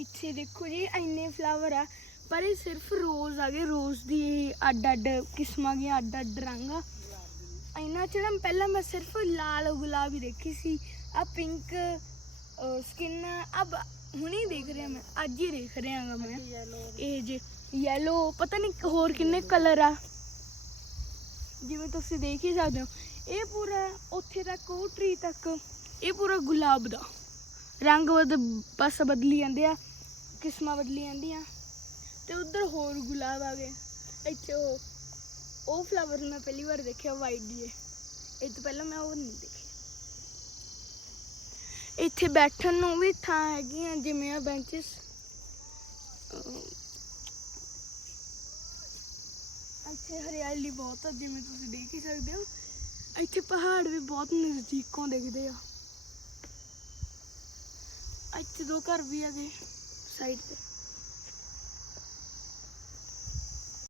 ਇੱਥੇ ਦੇਖੋ ਜੀ ਇੰਨੇ ਫਲਾਵਰ ਆ, ਪਰ ਇਹ ਸਿਰਫ ਰੋਜ਼ ਆ ਗਏ। ਰੋਜ਼ ਦੀ ਅੱਡ ਅੱਡ ਕਿਸਮਾਂ ਦੀਆਂ, ਅੱਡ ਅੱਡ ਰੰਗ ਆ ਇਹਨਾਂ 'ਚ ਨਾ। ਪਹਿਲਾਂ ਮੈਂ ਸਿਰਫ ਲਾਲ ਗੁਲਾਬ ਹੀ ਦੇਖੀ ਸੀ। ਆ ਪਿੰਕ ਸਕਿਨ ਅਬ ਹੁਣੇ ਦੇਖ ਰਿਹਾ ਮੈਂ, ਅੱਜ ਹੀ ਦੇਖ ਰਿਹਾ ਗਾ ਮੈਂ। ਇਹ ਜੇ ਯੈਲੋ, ਪਤਾ ਨਹੀਂ ਹੋਰ ਕਿੰਨੇ ਕਲਰ ਆ, ਜਿਵੇਂ ਤੁਸੀਂ ਦੇਖ ਹੀ ਸਕਦੇ ਹੋ। ਇਹ ਪੂਰਾ ਉੱਥੇ ਤੱਕ, ਉਹ ਟਰੀ ਤੱਕ, ਇਹ ਪੂਰਾ ਗੁਲਾਬ ਦਾ ਰੰਗ ਬਸ ਬਦਲੀ ਜਾਂਦੇ ਆ, ਕਿਸਮਾਂ ਬਦਲੀ ਜਾਂਦੀਆਂ। ਤੇ ਉੱਧਰ ਹੋਰ ਗੁਲਾਬ ਆ ਗਏ। ਇੱਥੇ ਉਹ ਫਲਾਵਰ ਮੈਂ ਪਹਿਲੀ ਵਾਰ ਦੇਖਿਆ, ਵਾਈਟ ਜਿਹੇ। ਇਹ ਤੋਂ ਪਹਿਲਾਂ ਮੈਂ ਉਹ ਨਹੀਂ ਦੇਖੀ। ਇੱਥੇ ਬੈਠਣ ਨੂੰ ਵੀ ਥਾਂ ਹੈਗੀਆਂ, ਜਿਵੇਂ ਆ ਬੈਂਚਸ। ਇੱਥੇ ਹਰਿਆਲੀ ਬਹੁਤ ਆ, ਜਿਵੇਂ ਤੁਸੀਂ ਦੇਖ ਹੀ ਸਕਦੇ ਹੋ। ਇੱਥੇ ਪਹਾੜ ਵੀ ਬਹੁਤ ਨਜ਼ਦੀਕੋਂ ਦਿਖਦੇ ਆ। ਇੱਥੇ 2 ਘਰ ਵੀ ਹੈਗੇ ਸਾਈਡ ਤੇ।